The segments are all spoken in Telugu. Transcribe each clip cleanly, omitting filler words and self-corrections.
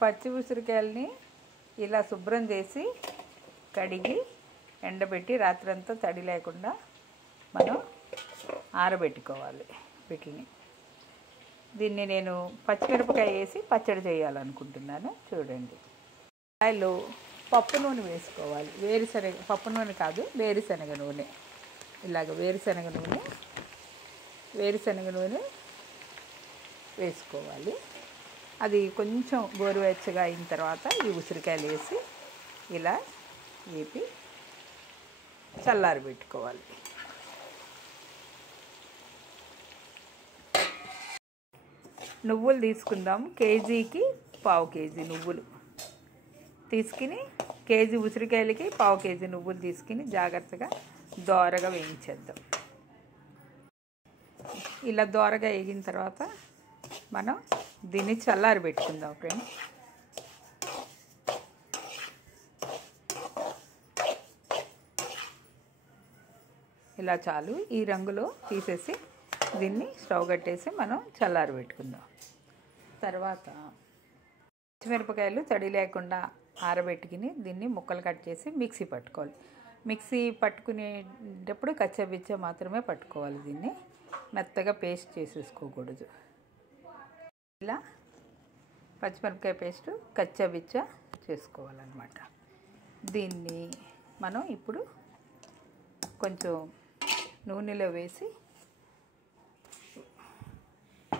పచ్చి ఉసిరికాయలని ఇలా శుభ్రం చేసి కడిగి ఎండబెట్టి రాత్రంతా తడి లేకుండా మనం ఆరబెట్టుకోవాలి వీటిని. దీన్ని నేను పచ్చిమిరపకాయ వేసి పచ్చడి చేయాలనుకుంటున్నాను. చూడండి, కాయలు పప్పు నూనె వేసుకోవాలి. వేరుశనగ పప్పు నూనె కాదు, వేరుశనగ నూనె. ఇలాగ వేరుశనగ నూనె వేసుకోవాలి. అది కొంచెం గోరువెచ్చగా అయిన తర్వాత ఈ ఉసిరికాయలు వేసి ఇలా వేపి చల్లారి పెట్టుకోవాలి. నువ్వులు తీసుకుందాం. కేజీకి పావు కేజీ నువ్వులు తీసుకుని, కేజీ ఉసిరికాయలకి పావు కేజీ నువ్వులు తీసుకుని జాగ్రత్తగా దోరగా వేయించేద్దాం. ఇలా దోరగా వేగిన తర్వాత మనం దీన్ని చల్లారి పెట్టుకుందాం ఫ్రెండ్స్. ఇలా చాలు. ఈ రంగులో తీసేసి దీన్ని స్టవ్ కట్టేసి మనం చల్లారి పెట్టుకుందాం. తర్వాత పచ్చిమిరపకాయలు తడి లేకుండా ఆరబెట్టుకుని దీన్ని ముక్కలు కట్ చేసి మిక్సీ పట్టుకోవాలి. మిక్సీ పట్టుకునేటప్పుడు కచ్చాబిచ్చా మాత్రమే పట్టుకోవాలి. దీన్ని మెత్తగా పేస్ట్ చేసేసుకోకూడదు. ఇలా పచ్చిమిరపకాయ పేస్ట్ కచ్చాబిచ్చా చేసుకోవాలన్నమాట. దీన్ని మనం ఇప్పుడు కొంచెం నూనెలో వేసి,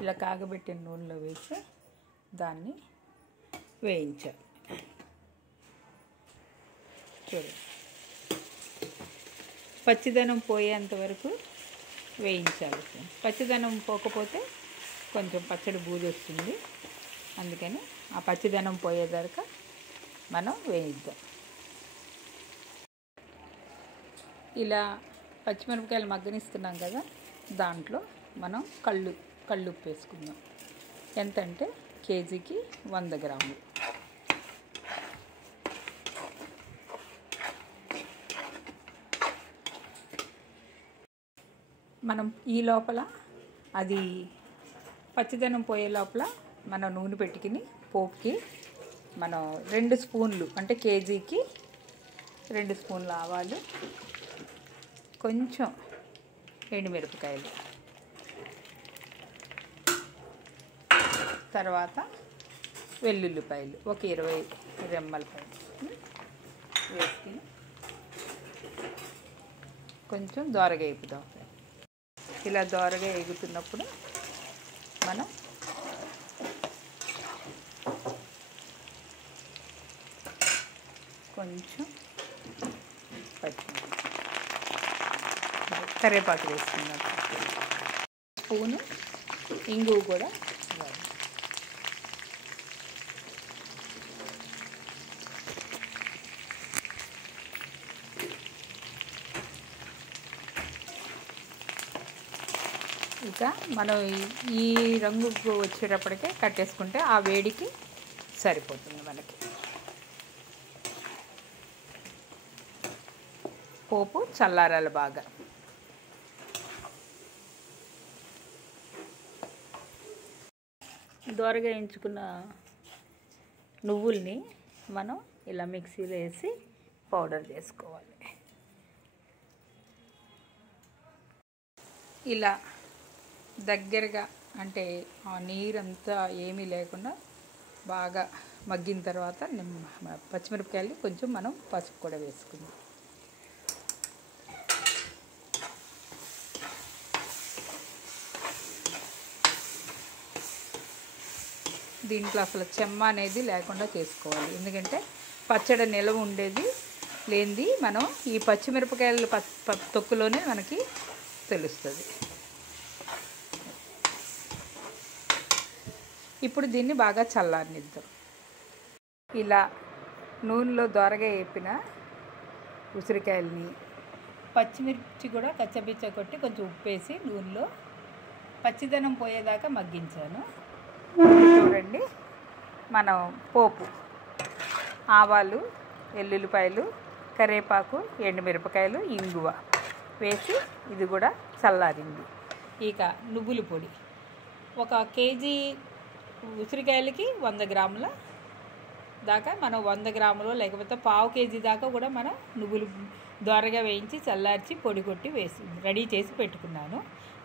ఇలా కాగబెట్టిన నూనెలో వేసి దాన్ని వేయించాలి. చూడండి, పచ్చిదనం పోయేంత వరకు వేయించాలి. పచ్చిదనం పోకపోతే కొంచెం పచ్చడి బూజు వస్తుంది. అందుకని ఆ పచ్చిదనం పోయేదాకా మనం వేయిద్దాం. ఇలా పచ్చిమిరపకాయలు మగ్గనిస్తున్నాం కదా, దాంట్లో మనం కళ్ళుప్పు వేసుకుందాం. ఎంతంటే కేజీకి 100 గ్రాములు. మనం ఈ లోపల అది పచ్చిదనం పోయే లోపల మనం నూనె పెట్టుకుని పోపుకి మనం 2 స్పూన్లు, అంటే కేజీకి 2 స్పూన్లు ఆవాలు, కొంచెం ఎండుమిరపకాయలు, తర్వాత వెల్లుల్లిపాయలు ఒక 20 రెమ్మలపాయలు వేసుకుని కొంచెం దోరగా వేపుదాం. ఇలా దోరగా ఎగుతున్నప్పుడు మనం కొంచెం కరివేపాకు వేసుకుందాం. స్పూను ఇంగువ కూడా వాడు. ఇక మనం ఈ రంగుకు వచ్చేటప్పటికే కట్టేసుకుంటే ఆ వేడికి సరిపోతుంది మనకి. పోపు చల్లారాలి బాగా. దోరగా వేయించుకున్న నువ్వుల్ని మనం ఇలా మిక్సీలో వేసి పౌడర్ చేసుకోవాలి. ఇలా దగ్గరగా, అంటే ఆ నీరంతా ఏమీ లేకుండా బాగా మగ్గిన తర్వాత పచ్చిమిరపకాయలు కొంచెం మనం పసుపు కూడా వేసుకుందాం. దీంట్లో అసలు చెమ్మ అనేది లేకుండా చేసుకోవాలి. ఎందుకంటే పచ్చడి నిలవ ఉండేది లేనిది మనం ఈ పచ్చిమిరపకాయల తొక్కులోనే మనకి తెలుస్తుంది. ఇప్పుడు దీన్ని బాగా చల్లారనిద్దాం. ఇలా నూనెలో దోరగా వేపిన ఉసిరికాయలని, పచ్చిమిర్చి కూడా కచ్చబిచ్చ కొట్టి కొంచెం ఉప్పేసి నూనెలో పచ్చిదనం పోయేదాకా మగ్గించాను. చూడండి, మనం పోపు ఆవాలు, వెల్లుల్లిపాయలు, కరివేపాకు, ఎండుమిరపకాయలు, ఇంగువ వేసి ఇది కూడా చల్లారింది. ఇక నువ్వుల పొడి, ఒక కేజీ ఉసిరికాయలకి 100 గ్రాముల దాకా మనం 100 గ్రాములు లేకపోతే పావు కేజీ దాకా కూడా మనం నువ్వులు దోరగా వేయించి చల్లార్చి పొడి కొట్టి రెడీ చేసి పెట్టుకున్నాను.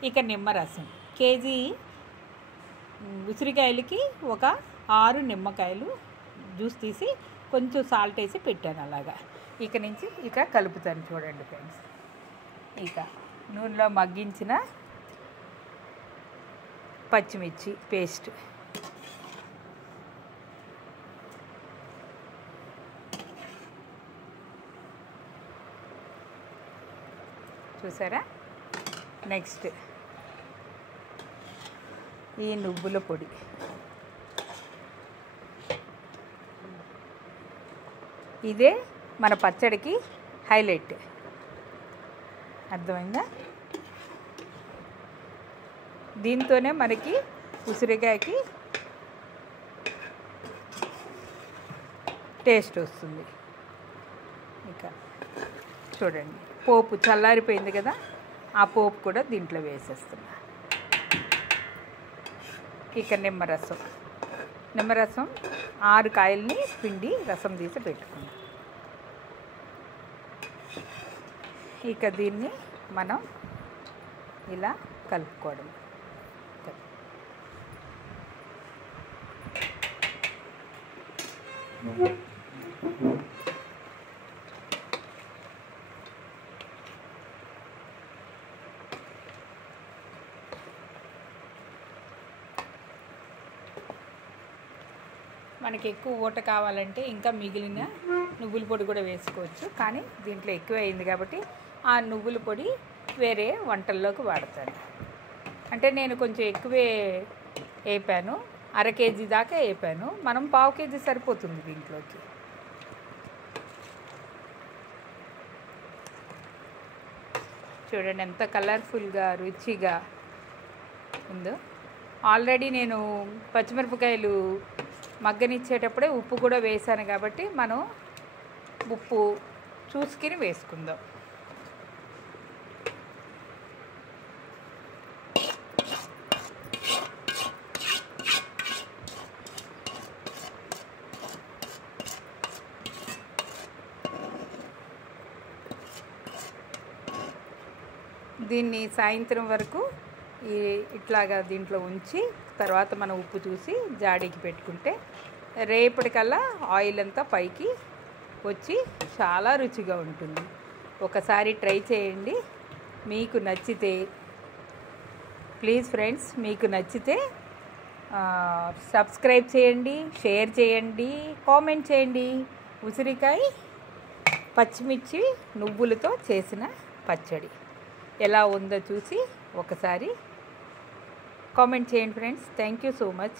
ఇక నిమ్మరసం కేజీ ఉసిరికాయలకి ఒక 6 నిమ్మకాయలు జ్యూస్ తీసి కొంచెం సాల్ట్ వేసి పెట్టాను అలాగా. ఇక నుంచి కలుపుతాను చూడండి ఫ్రెండ్స్. ఇక నూనెలో మగ్గించిన పచ్చిమిర్చి పేస్ట్, చూసారా. నెక్స్ట్ ఈ నువ్వుల పొడి, ఇదే మన పచ్చడికి హైలైట్, అర్థమైందా. దీంతోనే మనకి ఉసిరికాయకి టేస్ట్ వస్తుంది. ఇక చూడండి, పోపు చల్లారిపోయింది కదా, ఆ పోపు కూడా దీంట్లో వేసేస్తున్నా. ఇక నిమ్మరసం 6 కాయల్ని పిండి రసం తీసి పెట్టుకున్నాం. ఇక దీన్ని మనం ఇలా కలుపుకోవడం. మనకి ఎక్కువ ఊట కావాలంటే ఇంకా మిగిలిన నువ్వుల పొడి కూడా వేసుకోవచ్చు, కానీ దీంట్లో ఎక్కువ అయింది కాబట్టి ఆ నువ్వుల పొడి వేరే వంటల్లోకి వాడతాను. అంటే నేను కొంచెం ఎక్కువే వేపాను, 1/2 కేజీ దాకా వేపాను. మనం పావు కేజీ సరిపోతుంది దీంట్లోకి. చూడండి ఎంత కలర్ఫుల్గా రుచిగా ఉందో. ఆల్రెడీ నేను పచ్చిమిరపకాయలు మగ్గనిచ్చేటప్పుడే ఉప్పు కూడా వేసాను కాబట్టి మనం ఉప్పు చూసుకుని వేసుకుందాం. దీన్ని సాయంత్రం వరకు ఇట్లాగా దీంట్లో ఉంచి తర్వాత మనం ఉప్పు చూసి జాడీకి పెట్టుకుంటే రేపటికల్లా ఆయిల్ అంతా పైకి వచ్చి చాలా రుచిగా ఉంటుంది. ఒకసారి ట్రై చేయండి. మీకు నచ్చితే ప్లీజ్ ఫ్రెండ్స్, మీకు నచ్చితే సబ్స్క్రైబ్ చేయండి, షేర్ చేయండి, కామెంట్ చేయండి. ఉసిరికాయ పచ్చిమిర్చి నువ్వులతో చేసిన పచ్చడి ఎలా ఉందో చూసి ఒకసారి కామెంట్ చేయండి friends. Thank you so much.